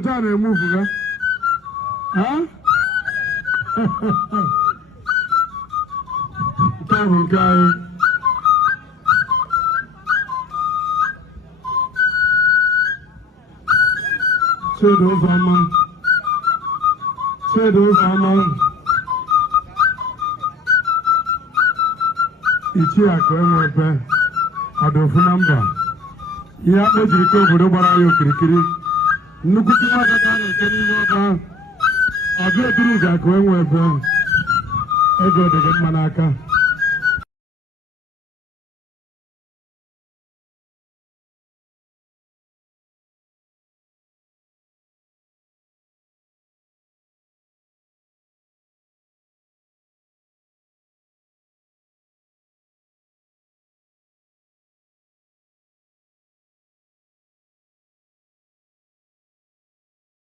John move ga. Huh? Come guy. Chedo Zama. Ichi akwenwepe adofu namba. Ya ejiri ko obodo gbara ya okirikiri. Nnukwu nwata ka na-eke n'ime ọba. Ọbịa duru ga akwenwepe. Ego dị gị mma n'aka.